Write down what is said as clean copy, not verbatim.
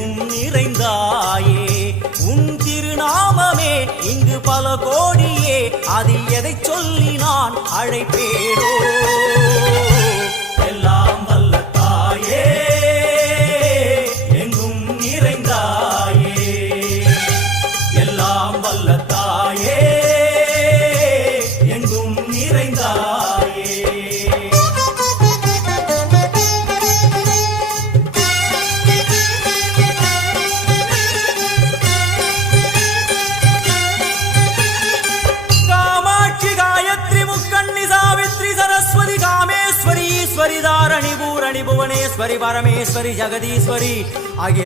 எங்கும் நிறைந்தாயே. உன் திருநாமமே இங்கு பல கோடியே, அதில் எதை சொல்லி நான் அழைப்பேனோ. எல்லாம் வல்ல தாயே, எங்கும் நிறைந்தாயே. எல்லாம் வல்ல தாயே, எங்கும் நிறைந்தாயே. தாரணி பூரணி புவனேஸ்வரி பரமேஸ்வரி ஜெகதீஸ்வரி ஆகிய